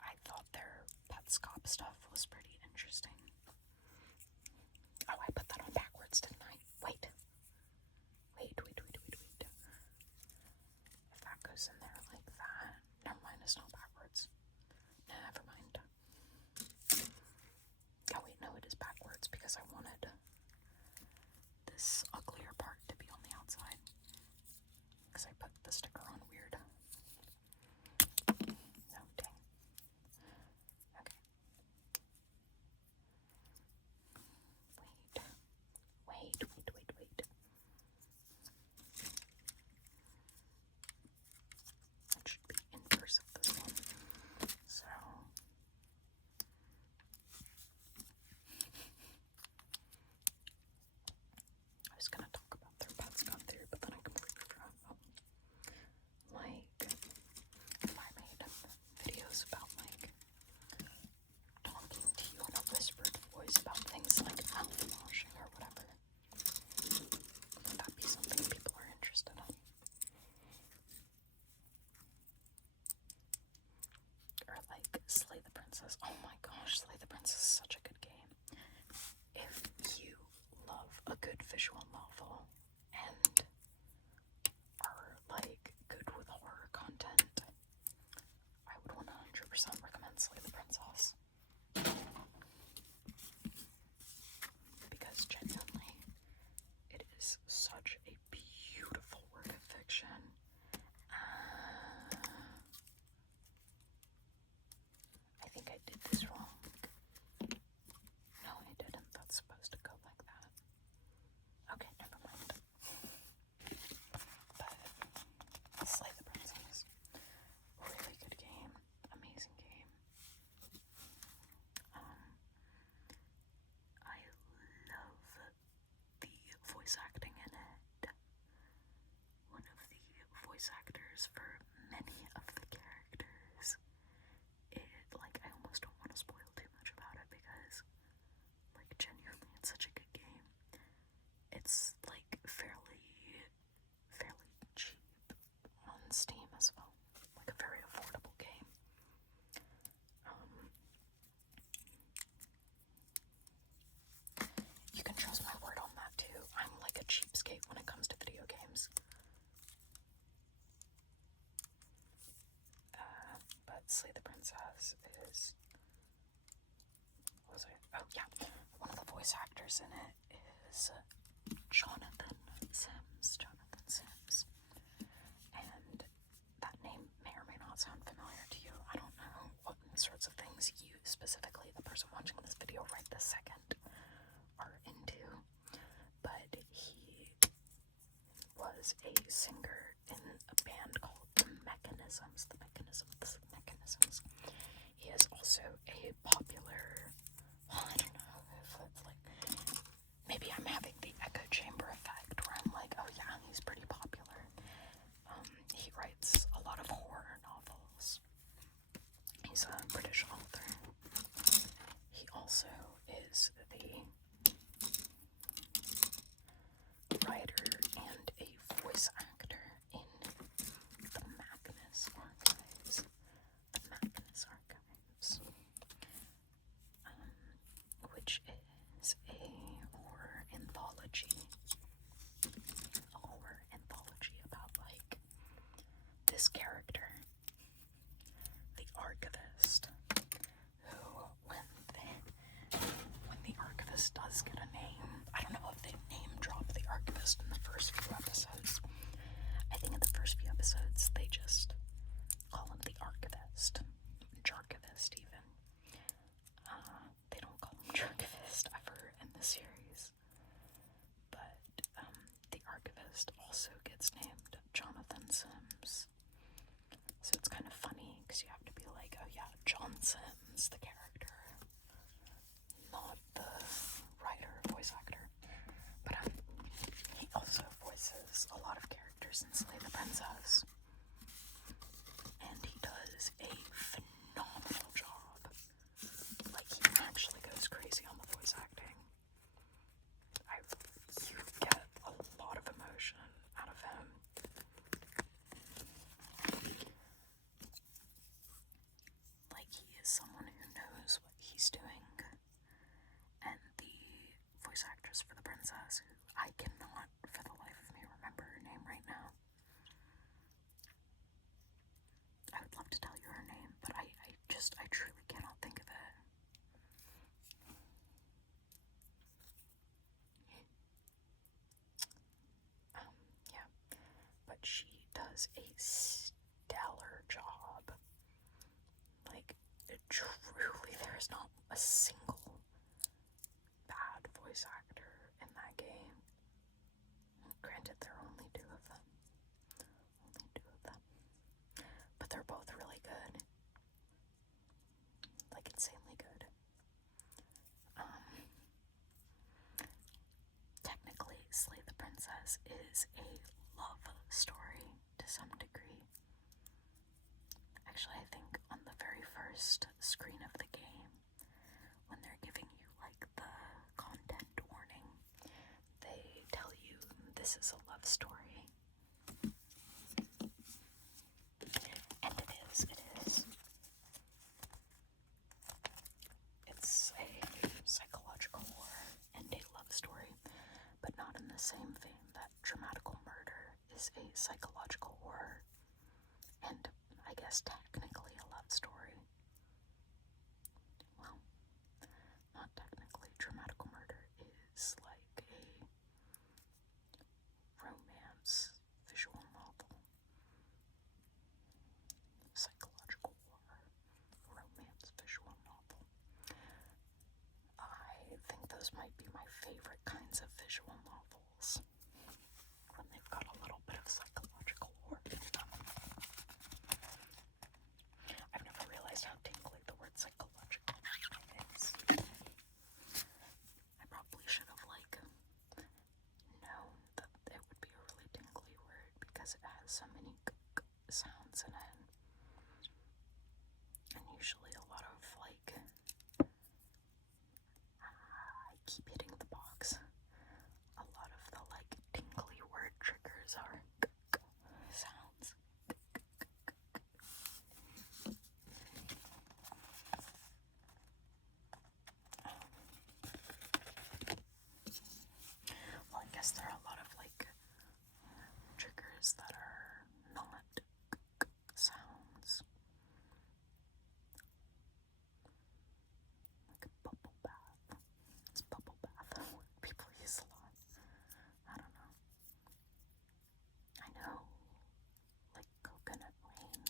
I thought their Petscop stuff was pretty interesting. Oh, I put that on backwards, didn't I? Wait. If that goes in there like that, never mind, it's not backwards. Never mind. visual novel and are like good with horror content, I would 100% recommend Slay the Princess. Because genuinely, it is such a beautiful work of fiction. I think I did this wrong. No, I didn't. That's supposed to go like that. Okay, never mind. But Slay the Princess. Really good game. Amazing game. I love the voice acting in it. One of the voice actors for many of the characters. I almost don't want to spoil too much about it because, like, genuinely, it's such a good game. It's, like, fairly cheap on Steam as well. Like, a very affordable game. You can trust my word on that, too. I'm, like, a cheapskate when it comes to video games. But Slay the Princess is... What was it? Oh, yeah. One of the voice actors in it is Jonathan Sims. And that name may or may not sound familiar to you. I don't know what sorts of things you, specifically the person watching this video right this second, are into. But he was a singer in a band called The Mechanisms. He is also a popular, I don't know if it's like, maybe I'm having the echo chamber effect where I'm like, oh yeah, he's pretty popular. He writes a lot of horror novels. He's a British author. He also is the writer and a voice actor in the Magnus Archives. Which is a horror anthology. About, like, this character, the Archivist, who, when the Archivist does get a name, I don't know if they name drop the Archivist in the first few episodes. I think in the first few episodes they just call him the Archivist. Jarchivist, even. They don't call him Jarchivist ever in the series. But the Archivist also gets named Jonathan Sims. So it's kind of funny because you have to be like, oh yeah, John Sims, the character, not the writer, voice actor. But he also voices a lot of characters in Slay the Princess. And he does a phenomenal job. Like, he actually goes crazy on the voice acting. You get a lot of emotion out of him. Like, he is someone who knows what he's doing. And the voice actress for the princess, who I cannot for the life of me remember her name right now. I would love to tell you her name, but I truly cannot think of it. Yeah, but she does a stellar job. Like, truly, there is not a single bad voice actor in that game. Granted, there are only two of them. But they're both really good. Like, insanely good. Technically, Slay the Princess is a love story to some degree. Actually, I think on the very first screen of the game, when they're giving you, like, the content warning, they tell you this is a love story. And it is. It's a psychological horror and a love story, but not in the same vein that dramatical murder is a psychological horror, and I guess technically a love story. Well, not technically. Dramatical murder is like a romance visual novel. Psychological horror, romance visual novel. I think those might be my favorite kinds of visual novels, when they've got a little bit of psychological horror in them. I've never realized how tingly the word psychological is. I probably should have, known that it would be a really tingly word because it has so many sounds in it. And usually a lot of, I keep hitting the box. A lot of the, tingly word triggers are sounds. Well, I guess there are a lot of, triggers that are not sounds. Like a bubble bath. It's bubble bath. People use a lot. I don't know. I know, coconut rain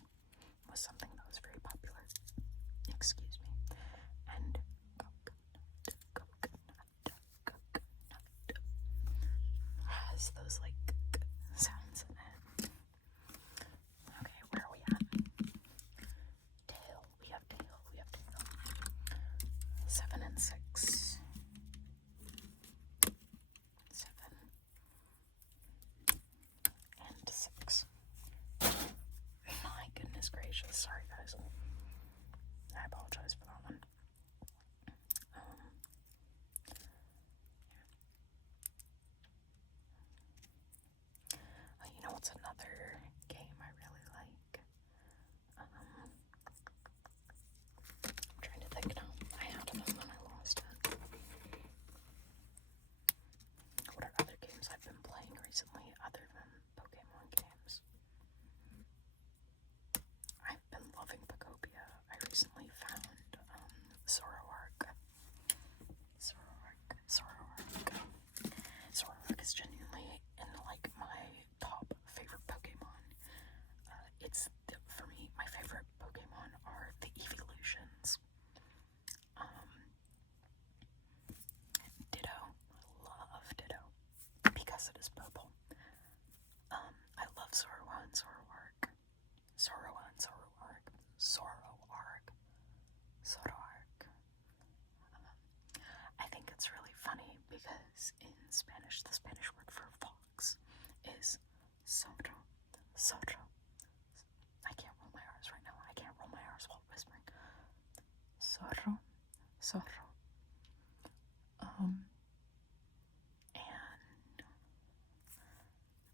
was something that was very popular. Excuse me. And coconut has those, sounds in it. Okay, where are we at? Tail. We have tail. 7 and 6. 7 and 6. My goodness gracious. Sorry, guys. I apologize for that one. You know what's another game I really like? I'm trying to think now. I had it and then I lost it. What are other games I've been playing recently other than Pokemon games? I've been loving Pokopia. I recently found Zoroark. Zoroark is genuinely in my top favorite Pokemon. For me, my favorite Pokemon are the evolutions. Ditto. Love Ditto. Because it is purple. I love Zorua and Zoroark. I think it's really funny because in Spanish, the Spanish word for fox is zorro. I can't roll my R's right now. I can't roll my R's while whispering. Zorro. And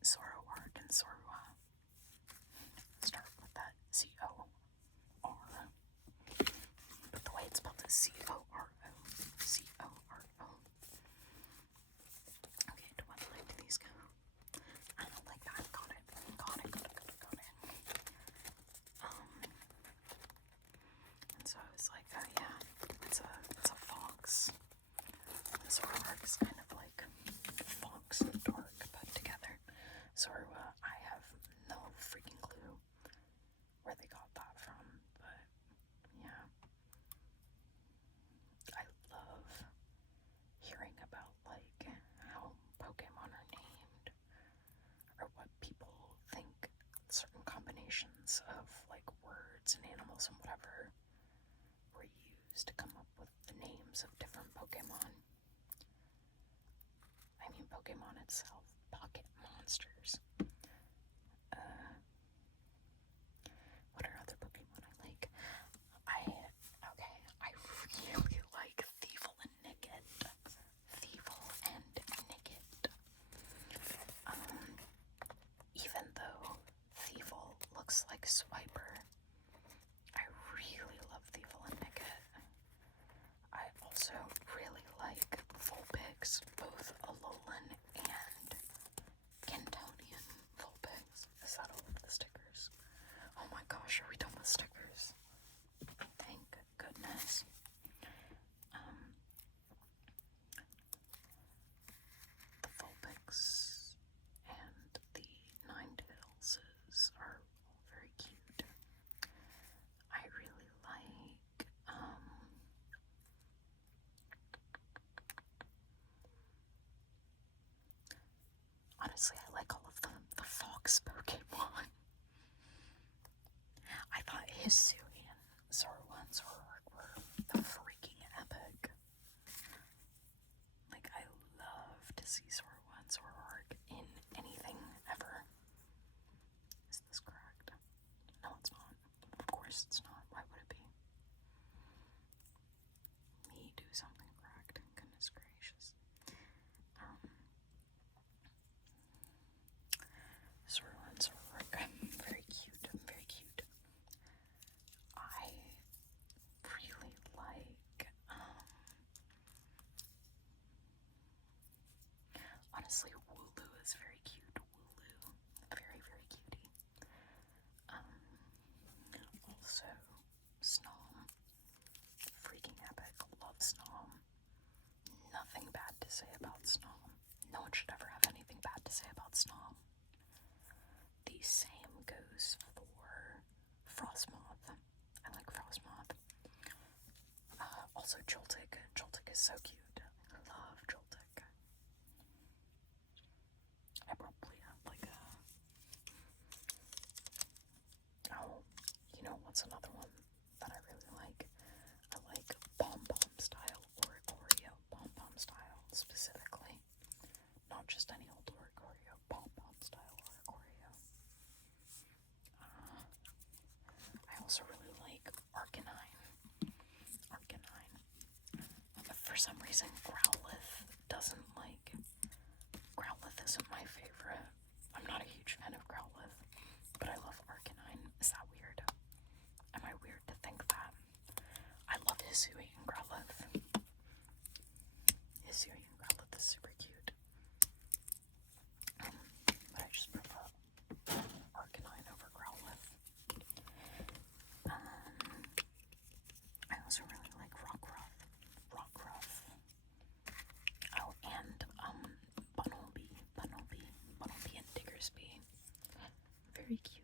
Zoroark and Zorua start with that C-O-R. But the way it's spelled is C-O-R-O. C-O-R-O. Okay, do I like these go? I don't like that. Got it. And so I was like, yeah, it's a fox. Zoroark is kind of like fox and dark put together. Zorua, I have no freaking clue where they got that from, but yeah. I love hearing about how Pokemon are named, or what people think certain combinations of words and animals and whatever were used to come up with the names of different Pokemon. I mean, Pokemon itself, pocket monsters. What are other Pokemon I like? I really like Thievul and Nickit. Even though Thievul looks like Swiper, I really love Thievul and Nickit. I also really like Vulpix, both Alolan and honestly, I like all of the fox Pokemon. I thought Hisuian Zoroark and Zoroark were freaking epic. Like, I love to see Zoroark and Zoroark in anything ever. Is this correct? No, it's not. Of course it's not. Why would it be? Me do something correct. Goodness gracious. Zoroark and Zoroark. Very cute. Very cute. I really like, honestly, Wooloo is very cute. Wooloo. Very, very cutie. Also, Snom. Freaking epic. Love Snom. Nothing bad to say about Snom. No one should ever have anything bad to say about Snom. The same goes for Frostmoth. I like Frostmoth. Also Joltik. Joltik is so cute. I love Joltik. I probably have like a... Oh, you know what's another one that I really like? I like pom-pom style Oricorio. Pom-pom style specifically. Not just any old Oricorio. Pom-pom style Oricorio. I also really like Arcanine. For some reason, Growlithe doesn't like... Growlithe isn't my favorite. I'm not a huge fan of Growlithe, but I love Arcanine. Is that weird? Am I weird to think that? I love Hisuian Growlithe. Hisuian Growlithe is super cute. But I just prefer Arcanine over Growlithe. I also really like Rockruff. Oh, and Bunnelby and Diggersby. Very cute.